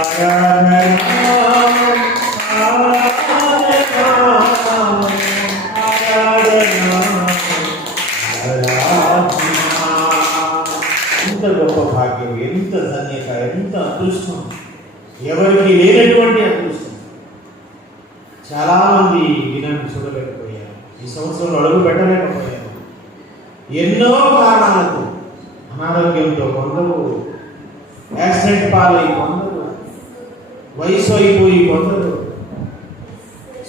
ఎంత గొప్ప భాగ్యం ఎంత ధన్యత ఎంత అదృష్టం. ఎవరికి లేనటువంటి అదృష్టం. చాలామంది దినాన్ని చూడలేకపోయారు. ఈ సంవత్సరంలో అడుగు పెట్టలేకపోయారు. ఎన్నో కారణాలకు అనారోగ్యంతో కొందరు యాక్సిడెంట్ పాలై కొందరు వయసు అయిపోయి కొందరు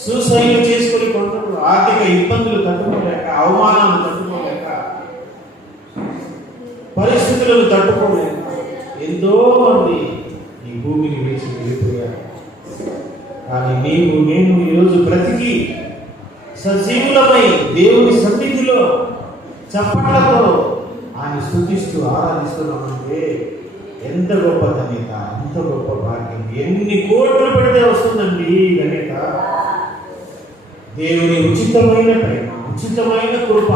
సూసైడ్ చేసుకుని కొందరు ఆర్థిక ఇబ్బందులు తట్టుకోలేక అవమానాలు తట్టుకోలేక పరిస్థితులను తట్టుకోలేక ఎంతో మంది ఈ భూమిని విడిచి వెళ్ళిపోయారు. కానీ నీవు నేను ఈరోజు బ్రతికి సజీవులమై దేవుని సన్నిధిలో చప్పట్లతో ఆయన స్థుతిస్తూ ఆరాధిస్తున్నామంటే ఎంత గొప్ప ధన్యత ఎంత గొప్ప భాగ్యం ఎన్ని కోట్లు పెడితే వస్తుందండి ధన్యత దేవుని ఉచితమైన ప్రేమ ఉచితమైన కృప.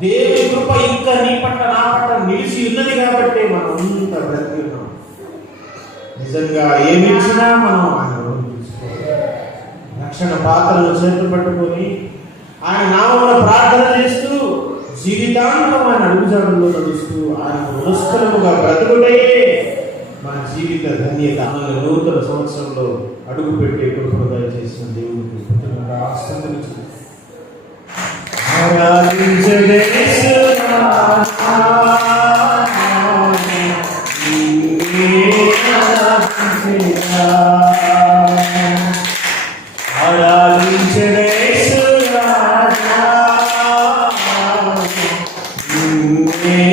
దేవుని కృప ఇంకా నీ పట్ల నా పట్ల నిలిచి ఉన్నది కాబట్టి మనం అంత బ్రతికి ఉన్నాం. నిజంగా ఏమి ఇచ్చినా మనం ఆయన రక్షణ పాత్రను చేతులు పట్టుకొని ఆయన నామమున ప్రార్థన చేస్తూ జీవితాంతం ఆయన అడుగుజాడల్లో నడుస్తూ ఆయన రుణస్థలముగా బ్రతుకుటే మన జీవిత ధన్యత. నూతన సంవత్సరంలో అడుగు పెట్టే కృపను దయచేసిన దేవుడికి కృతజ్ఞత ఆరాధించేగా